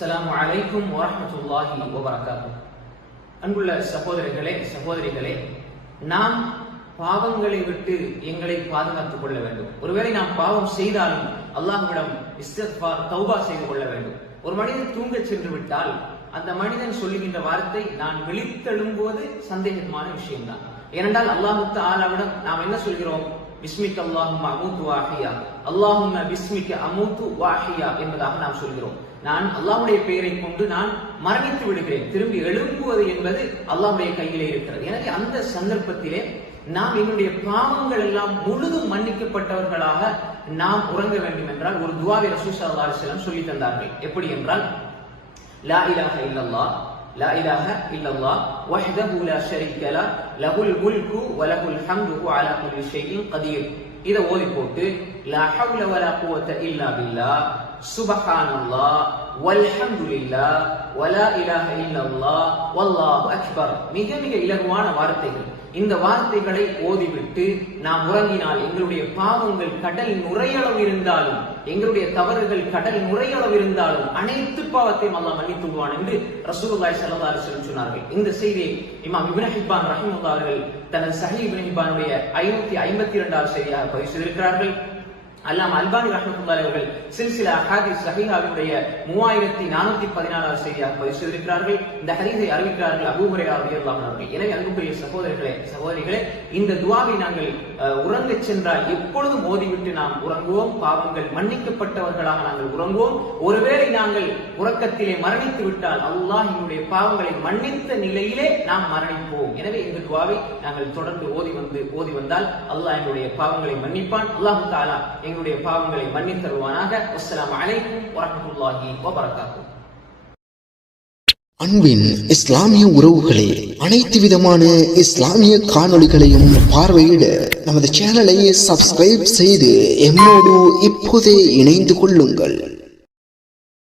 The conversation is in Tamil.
அஸ்ஸலாமு அலைக்கும் வரஹ்மத்துல்லாஹி வபரகாத்துஹு. அன்புள்ள சகோதரர்களே சகோதரிகளே, நாம் பாவங்களை விட்டு எங்களை பாதுகாத்துக் கொள்ள வேண்டும். ஒருவேளை நாம் பாவம் செய்தாலும் அல்லாஹ்விடம் இஸ்திக்ஃபார் தௌபா செய்து கொள்ள வேண்டும். ஒரு மனிதன் தூங்கச் சென்று விட்டால் அந்த மனிதன் சொல்லுகின்ற வார்த்தை நான் விழித்தெழும்போது சந்தேகமான விஷயம்தான். ஏனென்றால் அல்லாஹ் தஆலாவிடம் நாம் என்ன சொல்கிறோம்? பிஸ்மிக அல்லாஹும்ம அமூது வ அஹ்யா, அல்லாஹும்ம பிஸ்மிக அமூது வ அஹ்யா என்பதாக நாம் சொல்கிறோம். நான் அல்லாஹ்வுடைய பெயரை கொண்டு நான் மரணித்து விடுகிறேன், திரும்பி எழும்புவது என்பது அல்லாஹ்வுடைய கையிலே இருக்கிறது. எனவே அந்த சந்தர்ப்பத்திலே நாம் எங்களுடைய பாவங்கள் எல்லாம் முழுதும் மன்னிக்கப்பட்டவர்களாக நாம் உறங்க வேண்டும் என்றால் ஒரு துஆவை ரசூல் ஸல்லல்லாஹு அலைஹி வஸல்லம் சொல்லி தந்தார்கள். எப்படி என்றால், லா இலாஹ இல்லல்லாஹ் லா இலாஹ இல்லல்லாஹ் வஹ்தஹு லா ஷரீக லஹ் லஹுல் முல்கு வ லஹுல் ஹம்து வ அலா குல்லி ஷைஇன் கதீர். இத ஓதி போட்டு லா ஹவ்ல வ லா குவத இல்லா பில்லாஹ் சுப்ஹானல்லாஹ் வல்ஹம்துலில்லாஹ் வ லா இலாஹ இல்லல்லாஹ் வல்லாஹு அக்பர். மிக மிக இலகுவான வார்த்தைகள். இந்த வார்த்தைகளை ஓதிவிட்டு நாம் உறங்கினால் எங்களுடைய பாவங்கள் கடல் நுரையளவு இருந்தாலும், எங்களுடைய தவறுகள் கடல் நுரையளவு இருந்தாலும் அனைத்து பாவத்தையும் அல்லாஹ் மன்னித்து விடுவான் என்று ரசூலுல்லாஹி ஸல்லல்லாஹு அலைஹி வஸல்லம் சொன்னார்கள். இந்த செய்தியை இமாம் இப்னு ஹிப்பான் ரஹிமஹுல்லாஹ் அவர்கள் தனது ஸஹீஹ் இப்னு ஹிப்பானுடைய 552வது செய்தியாக பதிவு செய்திருக்கிறார்கள். அல்லாம அல்பானி ரஹ்மத்துல்லாஹி அவர்கள் சில்சிலா அஹாதீஸ் ஸஹீஹாவுடைய 3414வது செய்தியாக பதிவு செய்திருக்கிறார்கள். இந்த ஹதீஸை அறிவிக்கிறார்கள் அபூ ஹுரைரா ரலியல்லாஹு அன்ஹு அவர்கள். எனவே அன்புக்குரிய சகோதரர்களே சகோதரிகளே, இந்த துஆவை நாங்கள் உறங்கச் சென்றால் எப்பொழுதும் ஓதிவிட்டு நாம் உறங்குவோம். பாவங்கள் மன்னிக்கப்பட்டவர்களாக நாங்கள் உறங்குவோம். ஒருவேளை நாங்கள் உறக்கத்திலே மரணித்து விட்டால் அல்லாஹ் எங்களுடைய பாவங்களை மன்னித்த நிலையிலே நாம் மரணிப்போம். எனவே இந்த துஆவை நாங்கள் தொடர்ந்து ஓதி வந்தால் அல்லாஹ் எங்களுடைய பாவங்களை மன்னிப்பான். அல்லாஹ் தஆலா எங்களுடைய பாவங்களை மன்னித்து தருவானாக. அஸ்ஸலாமு அலைக்கும் வரஹ்மத்துல்லாஹி வபரகாத்துஹு. அன்பின் இஸ்லாமிய உறவுகளே, அனைத்து விதமான இஸ்லாமிய காணொளிகளையும் பார்வையிட நமது சேனலை சப்ஸ்கிரைப் செய்து எம்மோடு இப்போதே இணைந்து கொள்ளுங்கள்.